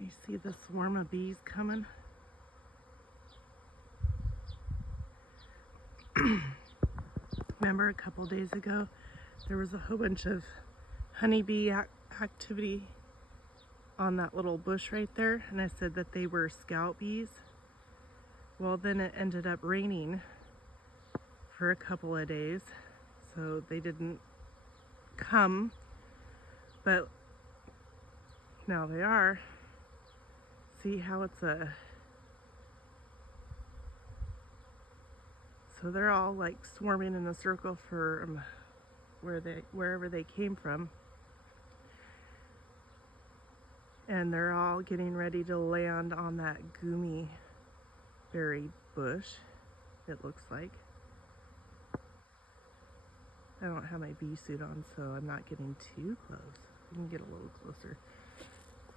You see the swarm of bees coming? Remember a couple days ago, there was a whole bunch of honeybee activity on that little bush right there, and I said that they were scout bees. Well, then it ended up raining for a couple of days, so they didn't come, but now they are. See how it's so they're all like swarming in a circle for wherever they came from, and they're all getting ready to land on that goomy berry bush, it looks like. I don't have my bee suit on, so I'm not getting too close. You can get a little closer.